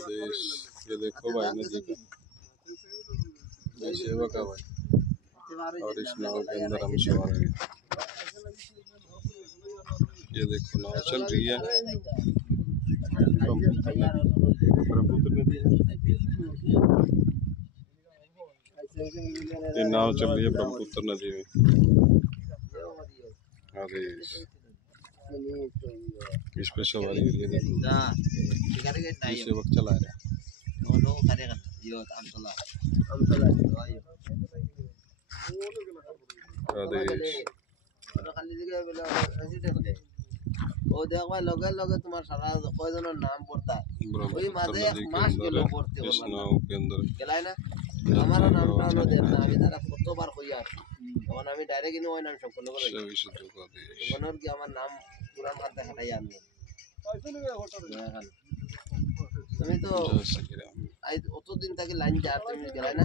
प्रदेश। ये देखो भाई नदी का, ये सेवा का भाई, और इस नाव के अंदर हम सवार हैं। ये देखो नाव चल रही है, ब्रह्मपुत्र नदी। ये नाव चल रही है ब्रह्मपुत्र नदी में। इस पे सवारी है, ये देखो इससे वक्त चला रहा है। ও দেখবা লগে লগে তোমার সারা কয়জনের নাম পড়তা ওই মাঝে এক মাস গেল পড়তে इस नाव के अंदर গেলাই না আমার নামটা হলো দেব না আমি তারা কতবার কইয়া তখন আমি ডাইরেক্ট ইনো ওই নাম সম্পূর্ণ করে মনের কি আমার নাম পুরান খাতা খাটাই আনবো তুমি তো অতদিন থেকে লাইন যা তুমি গেলাই না।